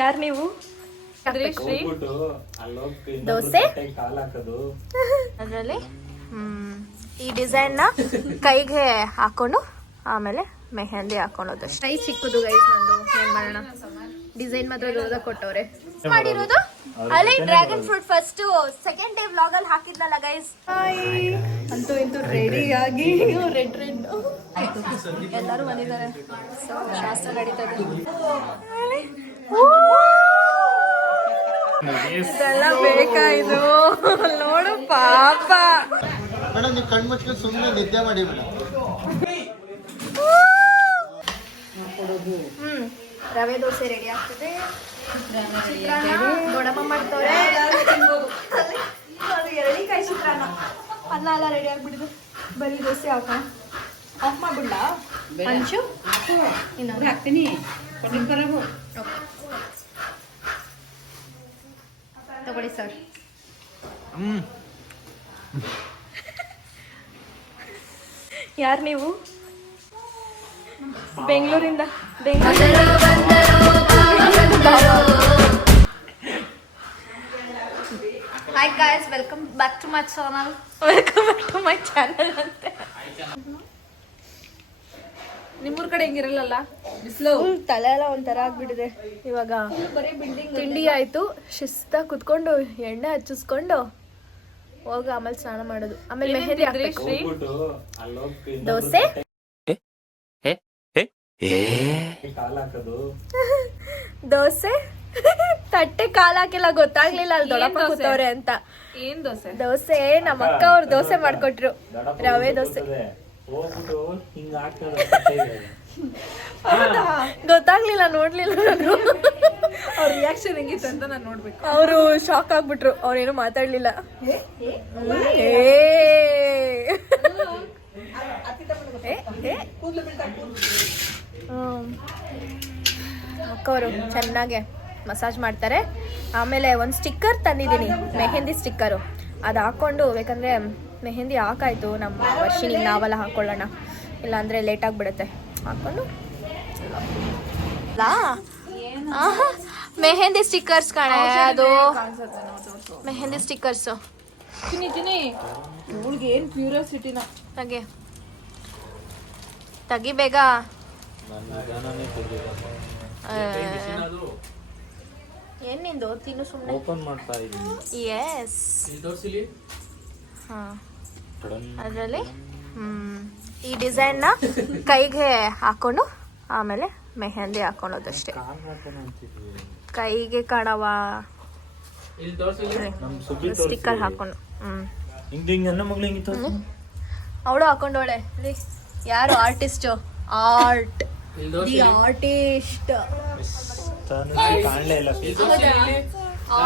ಯಾರು ನೀವು? ದೋಸೆ ಅದರಲ್ಲಿ ಈ ಡಿಸೈನ್ನ ಕೈಗೆ ಹಾಕೊಂಡು ಆಮೇಲೆ ಮೆಹಂದಿ ಹಾಕೊಳ್ಳೋದು. ಕೈ ಚಿಕ್ಕದು ಗೈಸ್ ನಂದು. ಏನ್ ಮಾಡೋಣ, ಡಿಸೈನ್ ಮಾತ್ರ ದೊಡ್ಡದಾಗ ಕೊಟ್ಟವ್ರೆ. ಮಾಡಿರೋದು ಅಲ್ಲಿ dragon fruit first second day vlog ಅಲ್ಲಿ ಹಾಕಿದ್ನಲ್ಲ ಗೈಸ್. ಅಂತೂ ಇಂತೂ ರೆಡಿ ಆಗಿ ರೆಡ್ ಎಲ್ಲರೂ ಬಂದಿದ್ದಾರೆ. ಶಾಸ್ತ್ರ ನಡೀತದೆ. ಇದೆಲ್ಲ ಬೇಕಾ ಇದು? ನೋಡು ಪಾಪ. ಮೇಡಮ್ ನೀವು ಕಣ್ಣು ಮುಚ್ಕೊಂಡು ಸುಮ್ಮನೆ ನಿದ್ದೆ ಮಾಡಿ ಮೇಡಮ್. ರವೆ ದೋಸೆ ರೆಡಿ ಆಗ್ತದೆ. ದೊಡ್ಡಮ್ಮ ಮಾಡ್ತವ್ರೆ. ಎರಳಿಕಾಯಿ ಚಿತ್ರಾನ್ನ. ಅನ್ನ ಎಲ್ಲ ರೆಡಿ ಆಗ್ಬಿಟ್ಟಿದೆ. ಬರೀ ದೋಸೆ ಹಾಕೋಣ. ಆಫ್ ಮಾಡ್ಬಿಡ್ಲ ಅಂಚು? ಇನ್ನೊಂದು ಹಾಕ್ತೀನಿ. ತಗೊಳ್ಳಿ ಸರ್. ಯಾರು ನೀವು? ಬೆಂಗಳೂರಿಂದ. Hi guys, welcome back to my channel. ಅಂತೆ. ನಿಮ್ಮೂರ್ ಕಡೆ ಹೆಂಗಿರಲ್ಲ ಬಿಸಿಲು, ತಲೆ ಎಲ್ಲ ಒಂಥರ ಆಗ್ಬಿಟ್ಟಿದೆ. ಇವಾಗ ತಿಂಡಿ ಆಯ್ತು, ಶಿಸ್ತಾಗಿ ಕುತ್ಕೊಂಡು ಎಣ್ಣೆ ಹಚ್ಚಿಸ್ಕೊಂಡು ಹೋಗ ಆಮೇಲೆ ಸ್ನಾನ ಮಾಡೋದು. ಆಮೇಲೆ ಮೆಹಂದಿ ಹಾಕ್ಬೇಕು. ದೋಸೆ ದೋಸೆ ತಟ್ಟೆ ಕಾಲ್ ಹಾಕಿಲ್ಲ, ಗೊತ್ತಾಗ್ಲಿಲ್ಲ ಅಲ್ಲಿ ದೊಡ್ಡಪ್ಪ ಕೂತವ್ರೆ ಅಂತ. ಏನ್ ದೋಸೆ? ದೋಸೆ ನಮ್ಮ ಅಕ್ಕ ಅವ್ರು ದೋಸೆ ಮಾಡ್ಕೊಟ್ರು, ರವೆ ದೋಸೆ. ಗೊತ್ತಾಗ್ಲಿಲ್ಲ, ನೋಡ್ಲಿಲ್ಲ ನಾನು. ಅವ್ರ ರಿಯಾಕ್ಷನ್ ಹೆಂಗಿತ್ತು ಅಂತ ನಾನು ನೋಡ್ಬೇಕು. ಅವರು ಶಾಕ್ ಆಗ್ಬಿಟ್ರು, ಅವ್ರೇನು ಮಾತಾಡ್ಲಿಲ್ಲ. ಅಕ್ಕವರು ಚೆನ್ನಾಗೆ ಮಸಾಜ್ ಮಾಡ್ತಾರೆ. ಆಮೇಲೆ ಒಂದು ಸ್ಟಿಕ್ಕರ್ ತಂದಿದ್ದೀನಿ, ಮೆಹಂದಿ ಸ್ಟಿಕ್ಕರು. ಅದು ಹಾಕೊಂಡು, ಬೇಕಂದ್ರೆ ಮೆಹಂದಿ ಹಾಕಾಯ್ತು ನಮ್ಮ ವರ್ಷಿನಿಗೆ ನಾವೆಲ್ಲ ಹಾಕೊಳ್ಳೋಣ, ಇಲ್ಲಾಂದರೆ ಲೇಟ್ ಆಗಿಬಿಡುತ್ತೆ. ಹಾಕೊಂಡು ಮೆಹಂದಿ ಸ್ಟಿಕ್ಕರ್ಸ್ ಕಾಣೆ, ಅದು ಮೆಹಂದಿ ಸ್ಟಿಕ್ಕರ್ಸು. ಇವಳಿಗೆ ಏನ್ ಕ್ಯೂರಿಯಾಸಿಟಿನ. ತಗಿ ಬೇಗ. ಏನ್ ನಿಂದು? ತಿನ್ನು ಸುಮ್ಮನೆ. ಓಪನ್ ಮಾಡ್ತಾ ಇದ್ದೀನಿ. ಎಸ್. ಹಾಂ, ಅದರಲ್ಲಿ ಈ ಡಿಸೈನ್ನ ಕೈಗೆ ಹಾಕೊಂಡು ಆಮೇಲೆ ಮೆಹಂದಿ ಹಾಕೊಳ್ಳೋದಷ್ಟೇ. ಕೈಗೆ ಕಾಣವ ಸ್ಟಿಕ್ಕರ್ ಹಾಕೊಂಡು. ಅವಳು ಹಾಕೊಂಡೋಳೆ. ಯಾರು artist? Art the artist.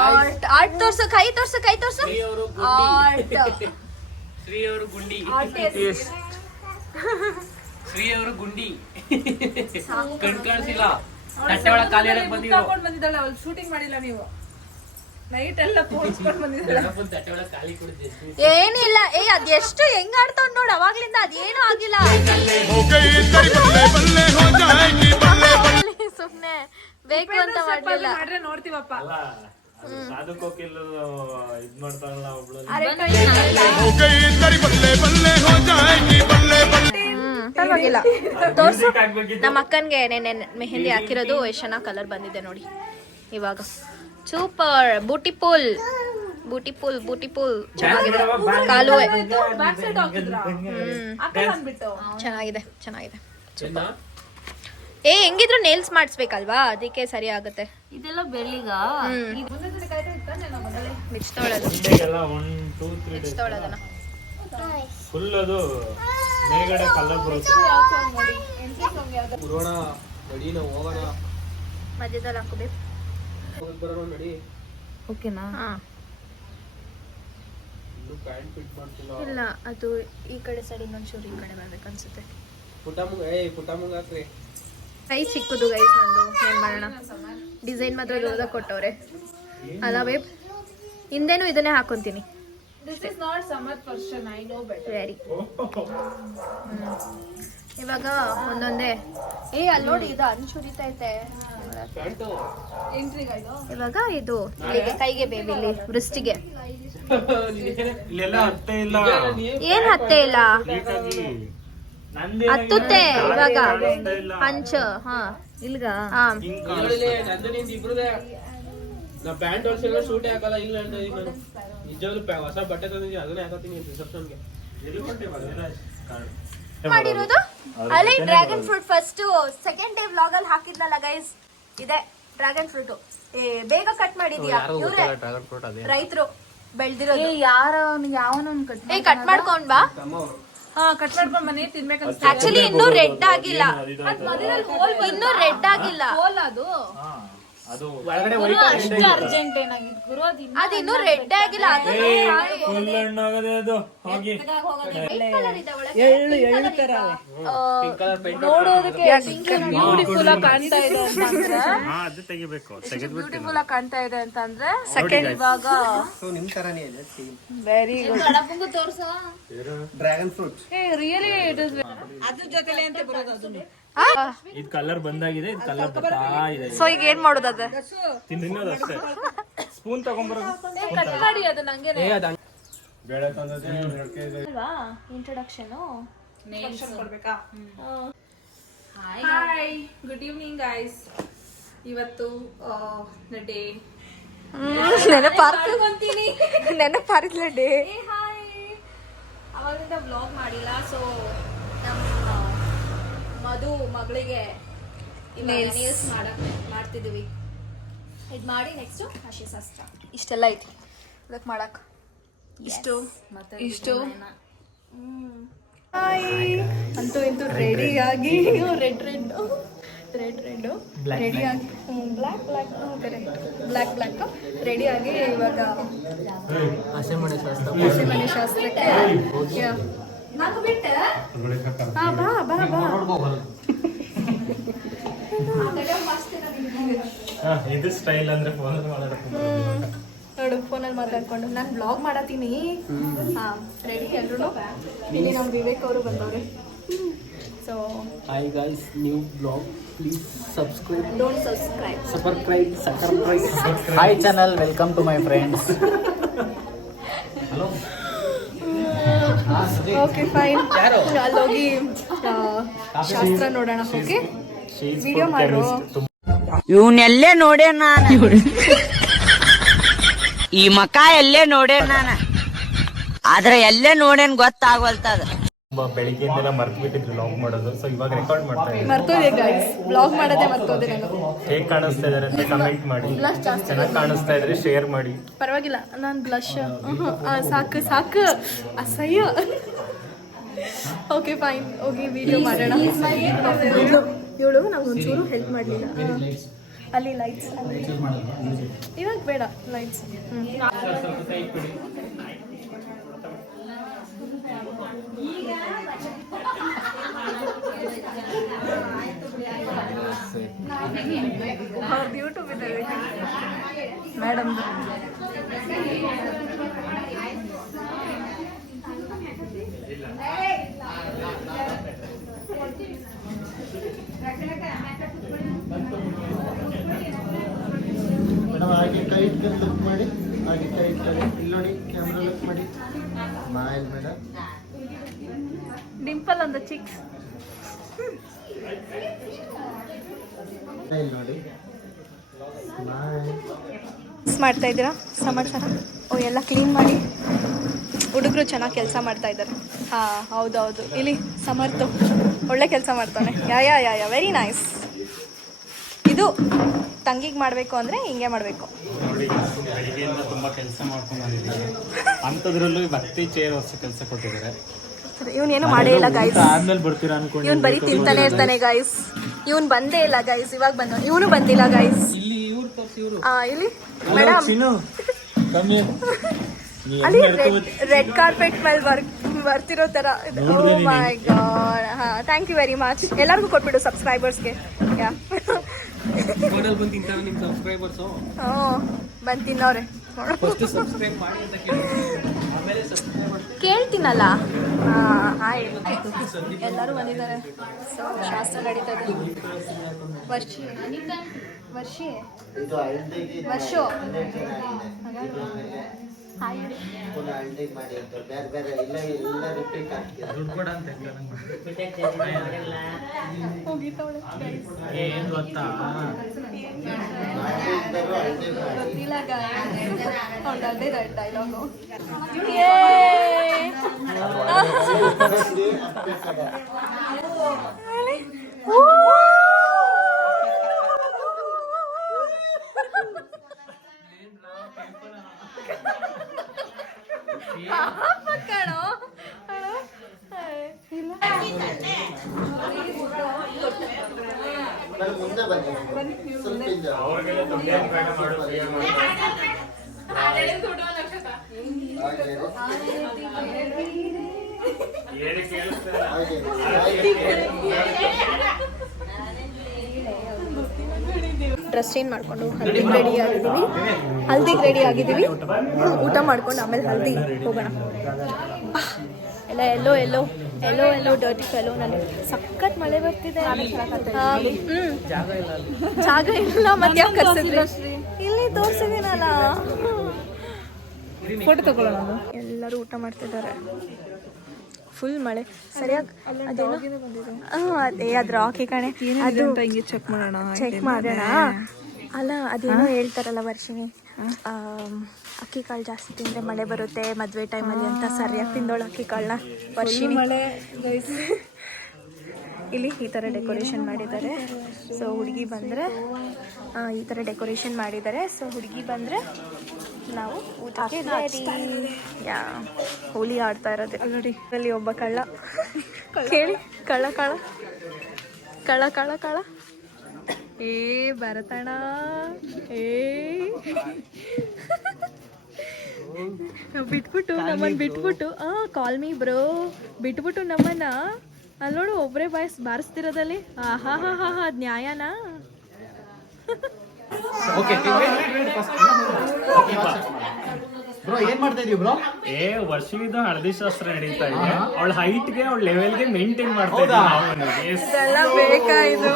Art art ತೋರ್ಸು, ಕೈ ತೋರ್ಸು, ಕೈ ತೋರ್ಸು. ಆರ್ಟ್ ಶ್ರೀ ಅವರು ಗುಂಡಿ. ಶ್ರೀ ಅವರು ಗುಂಡಿ ಕಾಣಿಸಿಲ್ಲ. ತಟ್ಟೆ ಒಳಗೆ ಖಾಲಿ ಬಂದಿದ್ದಾಳೆ ಅವಳು. ಶೂಟಿಂಗ್ ಮಾಡಿಲ್ಲ ನೀವು? ನೈಟ್ ಎಲ್ಲ ಪೋಸ್ಕೊಂಡು ಬಂದಿದ್ದಾಳೆ. ತಟ್ಟೆ ಒಳಗೆ ಖಾಲಿ ಕುಡಿದ್ದೆ. ಏನಿಲ್ಲ. ಅದೆಷ್ಟು ಹೆಂಗ್ ಆಡ್ತಾವ್ ನೋಡ್, ಅವಾಗ್ಲಿಂದ ಅದೇನು ಆಗಿಲ್ಲ. ಸುಮ್ನೆ ಬೇಕು ಅಂತ ಮಾಡ್ಲಿಲ್ಲ. ನೋಡ್ತೀವಪ್ಪ. ಪರವಾಗಿಲ್ಲ, ತೋರ್ಸು. ನಮ್ಮ ಅಕ್ಕನ್ಗೆ ನೆನೆ ಮೆಹಂದಿ ಹಾಕಿರೋದು ಎಷ್ಟು ಚೆನ್ನಾಗಿ ಕಲರ್ ಬಂದಿದೆ ನೋಡಿ. ಇವಾಗ ಸೂಪರ್. ಬೂಟಿ ಪೂಲ್ ಚೆನ್ನಾಗಿದೆ. ಕಾಲುವೆ ಚೆನ್ನಾಗಿದೆ. ಹೆಂಗಿದ್ರು ನೇಲ್ಸ್ ಮಾಡಿಸ್ಬೇಕಲ್ವಾ, ಅದಕ್ಕೆ ಸರಿ ಆಗುತ್ತೆ. ಇದೆಲ್ಲ ಬೆಳ್ಳಿಗ ಮಿಚ್ತೊಳೋದನ್ನ ಫುಲ್ ಅದು ಮೇಲ್ಗಡೆ ಕಲರ್ ಬರುತ್ತೆ. ಮಧ್ಯದಲ್ಲಿ ಹಾಕೋಬೇಕು. ಓಕೆನಾ? ಇಲ್ಲ, ಅದು ಈ ಕಡೆ ಸೈಡ್ ಇನ್ನೊಂಚೂರು ಈ ಕಡೆ ಬರ್ಬೇಕು ಅನ್ಸುತ್ತೆ. ಕೈ ಚಿಕ್ಕದು ಗೈಸ್ ನಂದು. ಏನ್ ಮಾಡೋಣ, ಡಿಸೈನ್ ಮಾತ್ರ ದೊಡ್ಡದಾಗ ಕೊಟ್ಟವ್ರೆ ಅಲ್ಲ ಬೇಬ್. ಹಿಂದೆನೂ ಇದನ್ನೇ ಹಾಕೊಂತೀನಿ. This is not summer version, I know better. Very ಇವಾಗ ಒಂದೊಂದೇ ಅಲ್ಲಿ ನೋಡಿ ಇದು ಅಂಚುರಿತೈತೆ. ಇವಾಗ ಇದು ಇಲ್ಲಿಗೆ ಕೈಗೆ ಬೇಬಿ ಇಲ್ಲಿ ವೃಷ್ಟಿಗೆ ಏನ್ ಹತ್ತೆ ಇಲ್ಲ ಹತ್ತುತ್ತೆ ಇವಾಗ ಅಂಚ. ಹಾ ಇಲ್ಗ ನಾ ಪ್ಯಾಂಟ್ ಹೊಲ್ಸಿಲ್ಲ ಶೂಟೇ ಹಾಕಲ್ಲ. ಇಲ್ಲ ನಿಜವಾಗ್ಲೂ ಹೊಸ ಬಟ್ಟೆ ತಂದಿದ್ದೀನಿ, ಅದನ್ನೇ ಹಾಕತ್ತೀನಿ ರಿಸೆಪ್ಷನ್ಗೆ. ಮಾಡಿರೋದು ಅಲ್ಲಿ dragon fruit first second day vlog ಅಲ್ಲಿ ಹಾಕಿದ್ನಲ್ಲ ಗೈಸ್, ಇದೆ ಡ್ರ್ಯಾಗನ್ ಫ್ರೂಟ್. ಬೇಗ ಕಟ್ ಮಾಡಿದ್ಯಾ? ಇವ್ರೆ ರೈತರು ಬೆಳ್ದಿರೋದು. ಕಟ್ ಮಾಡ್ಕೊಂಡ್ ಬಾ. ಕಟ್ ಮಾಡ್ಕೊಂಡ್ ಬನ್ನಿ ತಿನ್ಬೇಕಂತ. ಆಕ್ಚುಲಿ ಇನ್ನೂ ರೆಡ್ ಆಗಿಲ್ಲ, ಇನ್ನೂ ರೆಡ್ ಆಗಿಲ್ಲ ಅದು ಅರ್ಜೆಂಟ್ ಏನಾಗಿತ್ತು ಗುರು? ಅದು ಇನ್ನೂ ರೆಡ್ ಆಗಿಲ್ಲ. ಅದು ನೋಡೋದಕ್ಕೆ ಬ್ಯೂಟಿಫುಲ್ ಆಗಿ ಕಾಣ್ತಾ ಇದೆ ಬ್ಯೂಟಿಫುಲ್ ಆಗಿ ಕಾಣ್ತಾ ಇದೆ ಅಂತಂದ್ರೆ ಸೆಕೆಂಡ್ ಇವಾಗ ನಿಮ್ ತರಾನೇ ಇದೆ very good. Dragon fruit. Really it is ಅದ್ರ ಜೊತೆಲೆ ಅಂತ ಬರೋದು ಅದು. ಇದು ಕಲರ್ ಬಂದಾಗಿದೆ, ಇದು ಕಲರ್ ಬರ್ತಾ ಇದೆ. ಸೊ ಈಗ ಏನ್ ಮಾಡೋದು? ಅದ ತಿನ್ನೋದು ಅಷ್ಟೇ. ಸ್ಪೂನ್ ತಗೊಂಡ್ಬರೋದು. ಕಟ್ ಮಾಡಿ ಅದು ನಂಗೆ ಬೇಳೆ ತಂದದೆ ಇಂಟ್ರೊಡಕ್ಷನ್ ಕೊಡ್ಬೇಕಾ? Hi, good evening guys. ಇವತ್ತು ಡೇ ನೆನಪಾರಿಲ್ಲ ಡೇ. ಅವಾಗಿಂದ ವ್ಲಾಗ್ ಮಾಡಿಲ್ಲ. ಸೊ ನಮ್ಮ ಮಧು ಮಗಳಿಗೆ ನೇಲ್ಸ್ ಮಾಡ್ತಿದ್ವಿ. ಇದು ಮಾಡಿ ನೆಕ್ಸ್ಟ್ ಹಸಿ ಶಾಸ್ತ್ರ. ಇಷ್ಟೆಲ್ಲ ಐತಿ ಅದಕ್ಕೆ ಮಾಡಕ್. ಇಷ್ಟು ಅಂತೂ ಇಂತೂ ರೆಡಿಯಾಗಿ ರೆಡ್ ರೆಡಿಯಾಗಿ ಬ್ಲ್ಯಾಕ್ ರೆಡಿಯಾಗಿ ಇವಾಗ ಹಸೆಮಣೆ ಶಾಸ್ತ್ರ. ಹಸಿಮನೆ ಶಾಸ್ತ್ರಕ್ಕೆ ಇದು ಸ್ಟೈಲ್ ಅಂದ್ರೆ ನೋಡು ಫೋನಲ್ಲಿ ಮಾತಾಡ್ಕೊಂಡು ನಾನು ಬ್ಲಾಗ್ ಮಾಡತ್ತೀನಿ. ರೆಡಿ ಎಲ್ರು. ಇಲ್ಲಿ ನಮ್ಮ ವಿವೇಕ್ ಅವರು ಬಂದವ್ರೆ. So hi guys, new blog, please subscribe. Don't subscribe. Hi channel, welcome to my friends. Okay fine. ಅಲ್ಲೋಗಿ ಶಾಸ್ತ್ರ ನೋಡೋಣ. ಓಕೆ ವಿಡಿಯೋ ಮಾಡು. ಇವನ್ನೆಲ್ಲೇ ನೋಡೇ ನಾನು, ಈ ಮಕ ಎಲ್ಲೇ ನೋಡೇ ನಾನು, ಆದ್ರೆ ಎಲ್ಲೇ ನೋಡೇನ್ ಗೊತ್ತಾಗವಲ್ತದ. ಬೆಳಿಗ್ಗೆಯಿಂದೆಲ್ಲ ಮರ್ತ್ಬಿಟ್ಟಿದ್ರು ವ್ಲಾಗ್ ಮಾಡೋದು. ಸೊ ಇವಾಗ ರೆಕಾರ್ಡ್ ಮಾಡ್ತಾ ಇದ್ದೀನಿ. ಮರ್ತೋದೆ ಗೈಸ್, ಬ್ಲಾಗ್ ಮಾಡೋದೇ ಮರ್ತೋದೆ ನಾನು. ಹೇಗೆ ಕಾಣಿಸ್ತಾ ಇದಾರೆ ಅಂತ ಕಮೆಂಟ್ ಮಾಡಿ. ಚೆನ್ನಾಗಿ ಕಾಣಿಸ್ತಾ ಇದ್ರೆ ಶೇರ್ ಮಾಡಿ. ಪರವಾಗಿಲ್ಲ, ನಾನು ಬ್ಲಶ್ ಸಾಕು ಅಸಹ್ಯ. ಓಕೆ ಫೈನ್, ಹೋಗಿ ವಿಡಿಯೋ ಮಾಡೋಣ. ಇವಳು ನಮ್ಗೊಂಚೂರು ಹೆಲ್ಪ್ ಮಾಡಲಿಲ್ಲ. ಅಲ್ಲಿ ಲೈಟ್ಸ್ ಇವಾಗ ಬೇಡ ಲೈಟ್ಸ್. ಯೂಟ್ಯೂಬ್ ಇದೆ ಮೇಡಮ್. ಮೇಡಮ್ ಹಾಗೆ ಕೈ ಇಟ್ಕೊಂಡು ಲುಕ್ ಮಾಡಿ, ಹಾಗೆ ಕೈ ಇಟ್ಕೊಳ್ಳಿ. ಇಲ್ಲಿ ನೋಡಿ, ಕ್ಯಾಮ್ರಾ ಲುಕ್ ಮಾಡಿ. Smile madam. Dimple on the chicks. ಇಲ್ಲಿ ನೋಡಿ, ಸ್ಮೈಲ್. ಮಾಡ್ತಾ ಇದ್ದೀರಾ ಸಮಾಚಾರ? ಎಲ್ಲ ಕ್ಲೀನ್ ಮಾಡಿ. ಹುಡುಗರು ಚೆನ್ನಾಗಿ ಕೆಲಸ ಮಾಡ್ತಾ ಇದ್ದಾರೆ. ಹೌದೌದು. ಇಲ್ಲಿ ಸಮರ್ಥ ಒಳ್ಳೆ ಕೆಲಸ ಮಾಡ್ತಾನೆ. ಯಾ ವೆರಿ ನೈಸ್. ಇದು ತಂಗಿಗೆ ಮಾಡಬೇಕು ಅಂದರೆ ಹಿಂಗೆ ಮಾಡಬೇಕು. ನೋಡಿ, ಬೆಳಿಗ್ಗೆಯಿಂದ ತುಂಬಾ ಕೆಲಸ ಮಾಡ್ಕೊಂಡು ಬಂದಿದ್ದಾರೆ. ಅಂಥದ್ರಲ್ಲೂ ಭಕ್ತಿ ಚೇರ್ ಹೊಸ ಕೆಲಸ ಕೊಟ್ಟಿದ್ದಾರೆ. ಇವನೇನು ಮಾಡೇ ಇಲ್ಲ ಗೈಸ್. ಆದ್ಮೇಲೆ ಬರ್ತೀರಾ ಅನ್ಕೊಂಡು ಇವನು ಬರೀ ತಿಂತಾನೆ ಇರ್ತಾನೆ ಗೈಸ್. ಇವನು ಬಂದೇ ಇಲ್ಲ ಗೈಸ್. ಇವಾಗ ಬಂದ, ಇವನು ಬಂದಿಲ್ಲ ಗೈಸ್. ಇಲ್ಲಿ ಮೇಡಮ್ ಅಲ್ಲಿ ರೆಡ್ ಕಾರ್ಪೆಟ್ ಮೇಲೆ ಬರ್ತಿರೋ ತರ. Oh my god. Thank you very much. ಎಲ್ಲರಿಗೂ ಕೊಟ್ಬಿಡು ಸಬ್ಸ್ಕ್ರೈಬರ್ಸ್ಗೆ. ಬಂದು ತಿನ್ನೋರೆ. ಫಸ್ಟ್ ಸಬ್ಸ್ಕ್ರೈಬ್ ಮಾಡಿ ಅಂತ ಕೇಳಿ ಆಮೇಲೆ ಸಬ್ಸ್ಕ್ರೈಬ್ ಮಾಡಿ ಕೇಳ್ತೀನಲ್ಲ. ಹಾಯ್ ಎಲ್ಲರೂ ಬಂದಿದ್ದಾರೆ. ಸೊ ಶಾಸ್ತ್ರ ನಡೀತದೆ. ವರ್ಷಿ ಇದು ಹಳದಿಗೆ ವರ್ಷು ಹಾಯ್ ಪುನಃ ಹಳದಿಗೆ ಮಾಡಿ ಅಂತ ಬೇರೆ ಬೇರೆ ಎಲ್ಲ ರಿಪೀಟ್ ಆಗ್ತಿದೆ. ದುಡ್ಡು ಕೊಡ ಅಂತ ಹೋಗಿತ್ತವಳೆ ಏನು ಗೊತ್ತಾ ಗೊತ್ತಿಲ್ಲ ಅವಳದೇ ಡೈಲಾಗು. ಕಣೋ ಮುಂದೆ ಬನ್ನಿ ಸ್ವಲ್ಪ ಹಿಂದೆ. ಡ್ರೆಸ್ ಚೇಂಜ್ ಮಾಡ್ಕೊಂಡು ಹಲ್ದಿಗೆ ರೆಡಿ ಆಗಿದ್ದೀವಿ. ಊಟ ಮಾಡ್ಕೊಂಡು ಆಮೇಲೆ ಹಲ್ದಿ ಹೋಗೋಣ. ಎಲ್ಲ ಎಲ್ಲೋ ಡರ್ಟಿ ಫೆಲೋ. ನನಗೆ ಸಖತ್ ಮಳೆ ಬರ್ತಿದೆ. ಜಾಗ ಇಲ್ಲ ಮತ್ತೆ ಯಾಕೆ ಕರ್ಸಿದ್ರಿ? ಇಲ್ಲಿ ತೋರಿಸಿದ್ದೀನಲ್ಲ. ಫೋಟೋ ತಗೊಳ್ಳೋಣ. ಎಲ್ಲರೂ ಊಟ ಮಾಡ್ತಿದ್ದಾರೆ. ಫುಲ್ ಮಳೆ. ಸರಿಯಾಗಿ ಅದೇನೋ ಅದೇ ಅದು ರಾಕಿ ಕಣೆ. ಅದು ಚೆಕ್ ಮಾಡೋಣ. ಅಲ್ಲ ಅದೇನೋ ಹೇಳ್ತಾರಲ್ಲ ವರ್ಷಿಣಿ, ಅಕ್ಕಿ ಕಾಳು ಜಾಸ್ತಿ ತಿಂದರೆ ಮಳೆ ಬರುತ್ತೆ ಮದುವೆ ಟೈಮಲ್ಲಿ ಅಂತ. ಸರಿಯಾಗಿ ತಿಂದೋಳು ಅಕ್ಕಿ ಕಾಳನ್ನ ವರ್ಷಿಣಿ. ಮಳೆ ಇಲ್ಲಿ ಈ ಥರ ಡೆಕೋರೇಷನ್ ಮಾಡಿದ್ದಾರೆ. ಸೊ ಹುಡುಗಿ ಬಂದರೆ ಈ ಥರ ಡೆಕೋರೇಷನ್ ಮಾಡಿದ್ದಾರೆ. ಸೊ ಹುಡುಗಿ ಬಂದರೆ ನಾವು ಊಟಕ್ಕೆ ಯಾ ಹೋಲಿ ಆಡ್ತಾ ಇರೋದು. ಆಲ್ರೆಡಿ ಅಲ್ಲಿ ಒಬ್ಬ ಕಳ್ಳ ಕೇಳಿ ಕಳ್ಳ ಕಳ್ಳ ಕಳ್ಳ ಕಳ್ಳ ಕಳ್ಳ ಏ ಭರತಣ್ಣ ಬಿಟ್ಬಿಟ್ಟು ನಮ್ಮನ್ನು ಬಿಟ್ಬಿಟ್ಟು ಕಾಲ್ ಮೀ ಬ್ರೋ ಬಿಟ್ಬಿಟ್ಟು ನಮ್ಮನ್ನ ಅಲ್ಲಿ ನೋಡು ಒಬ್ಬರೇ ಬಾರಿಸ್ತಿರೋದಲ್ಲಿ. ಹಾ ಹಾ ಹಾ ಹಾ ಅದ್ ನ್ಯಾಯನಾ? ಬ್ರೋ ಏನ್ ಮಾಡ್ತಾ ಇದೀವಿ ಬ್ರೋ? ವರ್ಷವಿದ ಹಳದಿ ಶಾಸ್ತ್ರ ನಡೀತಾ ಇದೆ. ಅವಳ ಹೈಟ್ಗೆ ಅವಳ ಲೆವೆಲ್ಗೆ ಮೇಂಟೈನ್ ಮಾಡ್ತಾ ಇದ್ದೀವಿ. ಇದೆಲ್ಲ ಬೇಕಾ ಇದು?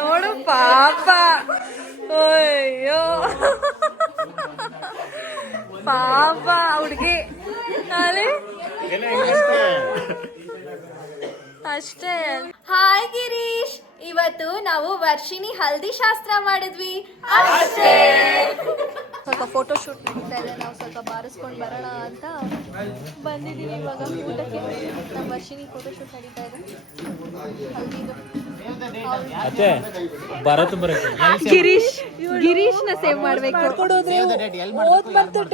ನೋಡು ಪಾಪ. ಅಯ್ಯೋ ಪಾಪ ಹುಡುಗಿ. ಅಷ್ಟೇ. ಹಾಯ್ ಗಿರೀಶ್, ಇವತ್ತು ನಾವು ವರ್ಷಿಣಿ ಹಲ್ದಿ ಶಾಸ್ತ್ರ ಮಾಡಿದ್ವಿ ಅಷ್ಟೇ. ಸ್ವಲ್ಪ ಫೋಟೋ ಶೂಟ್ ನಡೀತಾ ಇದೆ. ನಾವು ಸ್ವಲ್ಪ ಬಾರಿಸ್ಕೊಂಡು ಬರೋಣ ಅಂತ ಬಂದಿದ್ದೀವಿ ಇವಾಗ ಊಟಕ್ಕೆ. ನಮ್ಮ ವರ್ಷಿಣಿ ಫೋಟೋ ಶೂಟ್ ನಡೀತಾ ಇದೆ ಹಲ್ದಿದು. ಗಿರೀಶ್ನ ಸೇವ್ ಮಾಡ್ಬೇಕು.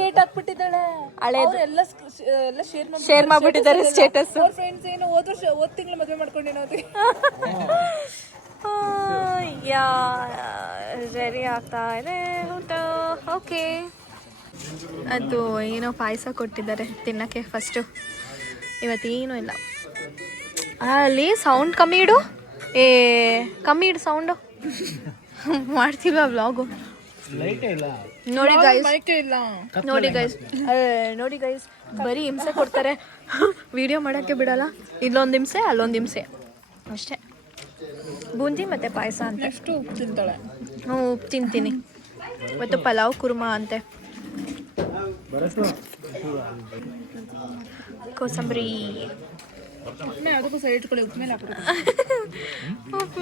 ಡೇಟ್ ಹಾಕ್ಬಿಟ್ಟಿದ್ದಾಳೆ. ಹಳೇದು ಎಲ್ಲ ಶೇರ್ ಮಾಡ್ಬಿಟ್ಟಿದ್ದಾರೆ ಸ್ಟೇಟಸ್. ಫ್ರೆಂಡ್ಸ್ ಏನು ಹೋದ್ ತಿಂಗಳು ಮದುವೆ ಮಾಡ್ಕೊಂಡಿರೋದು. ಯಾ ರೆಡಿ ಆಗ್ತಾ ಇದೆ ಊಟ. ಓಕೆ, ಅದು ಏನೋ ಪಾಯಸ ಕೊಟ್ಟಿದ್ದಾರೆ ತಿನ್ನಕ್ಕೆ. ಫಸ್ಟು ಇವತ್ತೇನೂ ಇಲ್ಲ. ಅಲ್ಲಿ ಸೌಂಡ್ ಕಮ್ಮಿ ಇಡು. ಕಮ್ಮಿ ಇಡು ಸೌಂಡು. ಮಾಡ್ತೀವ ವ್ಲಾಗು. ನೋಡಿ ಗೈಸ್ ಬರೀ ಹಿಂಸೆ ಕೊಡ್ತಾರೆ. ವಿಡಿಯೋ ಮಾಡೋಕ್ಕೆ ಬಿಡಲ್ಲ. ಇಲ್ಲೊಂದು ಹಿಂಸೆ ಅಲ್ಲೊಂದು ಹಿಂಸೆ ಅಷ್ಟೇ. ಬೂಂದಿ ಮತ್ತು ಪಾಯಸ ಅಂತ. ಎಷ್ಟು ಉಪ್ಪು ತಿಂತಾಳೆ? ಉಪ್ಪು ತಿಂತೀನಿ. ಮತ್ತು ಪಲಾವ್ ಕುರ್ಮಾ ಅಂತೆ. ಕೋಸಂಬರಿ ಅದಕ್ಕೂ ಸೈಡ್ ಇಟ್ಕೊಳ್ಳಿ. ಉಪ್ಪು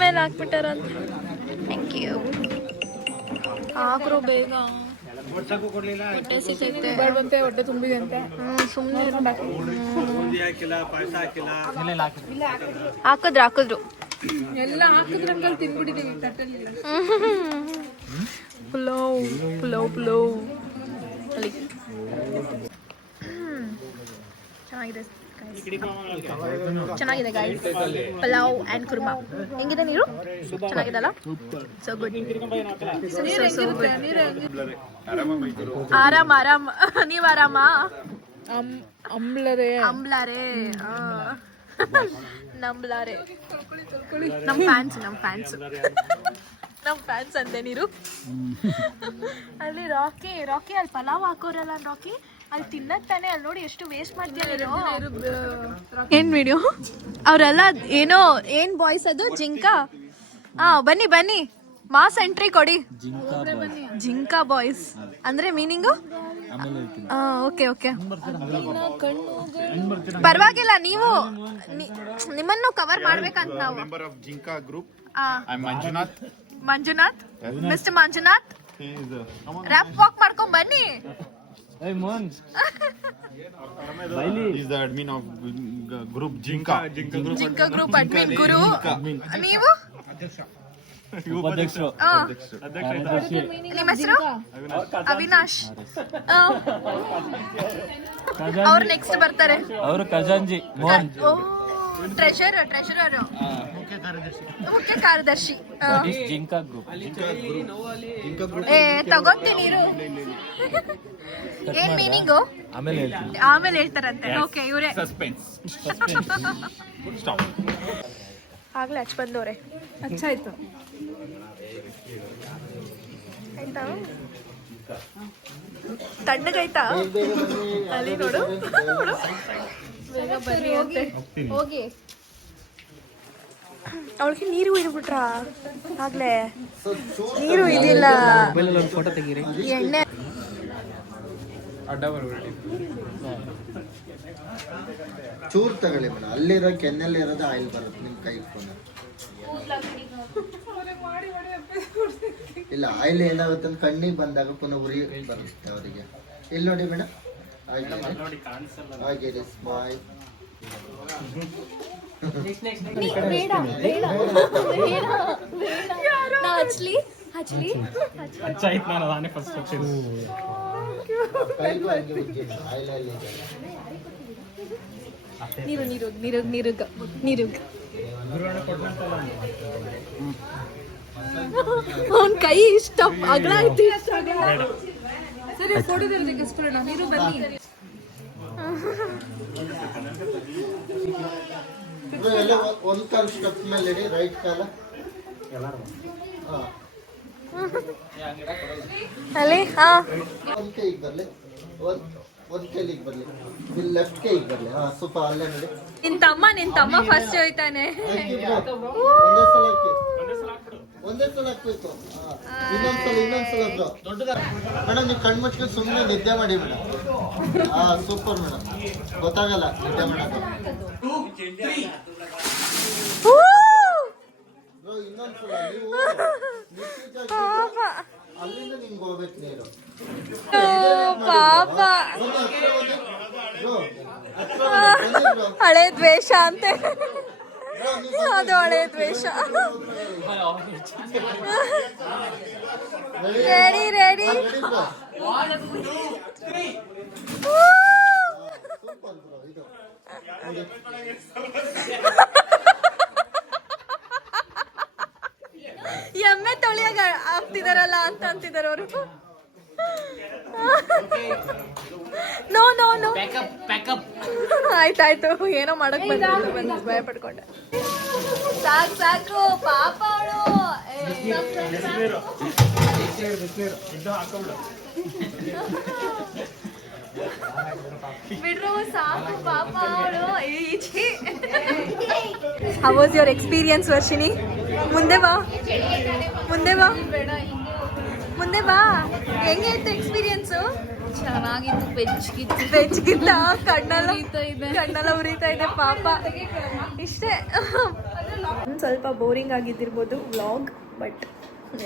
ಮೇಲೆ ಹಾಕ್ಬಿಟ್ಟಾರ ಅಂತ. Thank you. ಹಾಕ್ರು ಬೇಗ. ಹೊಟ್ಟೆ ಸಿಗುತ್ತೆ. ಹೊಟ್ಟೆ ತುಂಬಿದೆ ಅಂತ ಸುಮ್ಮನೆ ಹಾಕಿದ್ರು ಎಲ್ಲ ಹಾಕಿದ್ರು ಅಂಕಲ್ ತಿನ್ಬಿಟ್ಟಿದ್ದೀವಿ ತಟ್ಟಲ್ಲಿ. ಪುಲಾವ್ ಅಲ್ಲಿ ಚೆನ್ನಾಗಿದೆ ಗಾಯ್ಸ್. ಪಲಾವ್ ಆ್ಯಂಡ್ ಕುರ್ಮಾ ಹೆಂಗಿದೆ? ನೀರು ಚೆನ್ನಾಗಿದಲ್ಲ? So good. ಆರಾಮ್ ನೀವು ಆರಾಮಾ? ಅಂಬ್ಲಾರೆ ನಂಬ್ಲಾರೆ. ನಮ್ಮ ಫ್ಯಾನ್ಸ್ ನಮ್ಮ ಫ್ಯಾನ್ಸ್ ಅಂತೆ ನೀರು. ಅಲ್ಲಿ ರಾಕಿ ಅಲ್ಲಿ ಪಲಾವ್ ಹಾಕೋರಲ್ಲ ರಾಕಿ, ಅಲ್ಲಿ ತಿನ್ನಕ್ ತಾನೆ, ಅಲ್ಲಿ ನೋಡಿ ಎಷ್ಟು ವೇಸ್ಟ್ ಮಾಡ್ತೀಯ ನೀನು. ಏನ್ ವಿಡಿಯೋ ಅವರೆಲ್ಲ ಏನೋ ಏನ್ ಬಾಯ್ಸ್ ಅದು ಜಿಂಕ. ಬನ್ನಿ ಮಾಸ್ ಎಂಟ್ರಿ ಕೊಡಿ. ಜಿಂಕಾ ಬಾಯ್ಸ್ ಅಂದ್ರೆ ಮೀನಿಂಗು? ಓಕೆ ಪರವಾಗಿಲ್ಲ, ನೀವು ನಿಮ್ಮನ್ನು ಕವರ್ ಮಾಡ್ಬೇಕಂತ ನಾವು. Manjunath mister Manjunath ramp walk ಮಾಡ್ಕೊಂಡ್ ಬನ್ನಿ. He's the admin of group Jinka. Jinka group admin ಗುರು. ನೀವು ನಿಮ್ಮ ಹೆಸರು? ಅವಿನಾಶ್. ಅವ್ರು ನೆಕ್ಸ್ಟ್ ಬರ್ತಾರೆ. ಅವರು ಖಜಾಂಜಿ ಟ್ರೆಷರರ್ ಮುಖ್ಯ ಕಾರ್ಯದರ್ಶಿ. ಜಿಂಕಾ ಗ್ರೂಪ್. ತಗೋತೀನಿ ಇರು. ಏನ್ ಮೀನಿಂಗು ಆಮೇಲೆ ಹೇಳ್ತಾರಂತೆ. ಓಕೆ, ಇವರೇ ಆಗ್ಲೇ ಹಚ್ ಬಂದವ್ರೆ. ಹಚ್ಚಾಯ್ತು ಆಯ್ತಾ? ತಣ್ಣಗಾಯ್ತಾ? ಅಲ್ಲಿ ನೋಡು ಬೇಗ ಬನ್ನಿ ಅಂತೆ. ಹೋಗಿ ಅವಳಿಗೆ ನೀರು ಇಡ್ಬಿಟ್ರಾ? ಆಗ್ಲೇ ನೀರು ಇದಿಲ್ಲ, ಫೋಟೋ ತೆಗೀರಿ. ಎಣ್ಣೆ. ಚೂರ್ ತಗೊಳ್ಳಿ ಮೇಡಮ್, ಅಲ್ಲಿರೋ ಕೆನ್ನೆಲ್ಲಿ ಇರೋದು ಆಯಿಲ್ ಬರುತ್ತೆ ನಿಮ್ ಕೈ ಇಟ್ಕೊಂಡು. ಇಲ್ಲ, ಆಯಿಲ್ ಏನಾಗುತ್ತೆ ಅಂತ ಕಣ್ಣಿಗೆ ಬಂದಾಗ ಪುನಃ ಉರಿ ಬರುತ್ತೆ ಅವರಿಗೆ. ಇಲ್ಲಿ ನೋಡಿ ಮೇಡಮ್, ಹಾಗೆ ಸ್ಮೈಲ್. ಹಚ್ಲಿ ನಾನು ನಾನೇ ಫಸ್ಟ್ ಕೈಗೂ ಹಂಗೆ ಉಜ್ಜಿಲ್ಲ, ಆಯಿಲ್ ಅಲ್ಲಿ ನೀರು ಅವನ್ ಕೈ ಇಷ್ಟ ಅಗಲ ಐತಿ. ಸರಿ, ಫೋಟೋದಲ್ಲಿ ತೆಗೆಸ್ಕೊಳ್ಳೋಣ. ನೀರು ಬನ್ನಿ. ಎಲ್ಲ ಒಂದ್ ಕಾಲ್ ಸ್ಟೆಪ್ ಮೇಲೆ ಇಡಿ, ರೈಟ್ ಕಾಲ ಅಲ್ಲಿ. ಒಂದ್ ಕೈಗೆ ಬರ್ಲಿ, ಒಂದ್ ಕೈಲಿಗೆ ಬರ್ಲಿ, ಇಲ್ಲಿ ಲೆಫ್ಟ್ ಕೈಗೆ ಬರ್ಲಿ. ಸ್ವಲ್ಪ ಅಲ್ಲೇ ನೋಡಿ. ನಿನ್ ತಮ್ಮ ಫಸ್ಟ್ ಹೋಯ್ತಾನೆ. ಒಂದೇ ಸಲ ಹಾಕ್ಬೇಕು. ಇನ್ನೊಂದ್ಸಲ ಬ್ರೋ. ಮೇಡಮ್, ನೀವು ಕಣ್ಣು ಮುಚ್ಕೊಂಡು ಸುಮ್ಮನೆ ನಿದ್ದೆ ಮಾಡಿ ಮೇಡಮ್. ಸೂಪರ್ ಮೇಡಮ್, ಗೊತ್ತಾಗಲ್ಲ ನಿದ್ದೆ ಮಾಡೋದು. ಬ್ರೋ, ಇನ್ನೊಂದ್ಸಲ ನೀವು ಅಲ್ಲಿಂದ ನಿಮ್ಗೆ ಹೋಗ್ಬೇಕು ನೀರು. ಪಾಪ, ಹಳೆ ದ್ವೇಷ ಅಂತೆ ಅದು, ಹಳೆ ದ್ವೇಷ. ರೆಡಿ. ಎಮ್ಮೆ ತೊಳಿಯಾಗ ಆಗ್ತಿದಾರಲ್ಲ ಅಂತ ಅಂತಿದಾರ ಅವರು. ನೋ ಆಯ್ತಾಯ್ತು, ಏನೋ ಮಾಡಕ್ ಬಂದು ಭಯ ಪಡ್ಕೊಂಡೆ. ಸಾಕು ಪಾಪ ಅವಳು. ಬಿಡ್ರು, ಸಾಕು ಪಾಪ ಅವಳು. How was your experience, Varshini? ಮುಂದೆ ಬಾ. ಹೆಂಗಿತ್ತು ಎಕ್ಸ್ಪೀರಿಯನ್ಸು? ಚೆನ್ನಾಗಿತ್ತು. ಬೆಚ್ಚಗಿತ್ತ? ಕಣ್ಣೆಲ್ಲ ಉರಿತಾ ಇದೆ ಪಾಪ. ಇಷ್ಟೇ. ಒಂದು ಸ್ವಲ್ಪ ಬೋರಿಂಗ್ ಆಗಿದ್ದಿರ್ಬೋದು ವ್ಲಾಗ್, ಬಟ್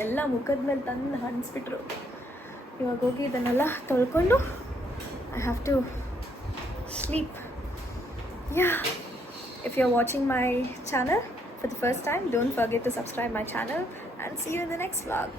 ಎಲ್ಲ ಮುಖದ ಮೇಲೆ ತಂದು ಹನ್ಸ್ಬಿಟ್ರು. ಇವಾಗ ಹೋಗಿ ಇದನ್ನೆಲ್ಲ ತೊಳ್ಕೊಂಡು I have to sleep. Yeah. If you're watching my channel for the first time, don't forget to subscribe my channel and see you in the next vlog.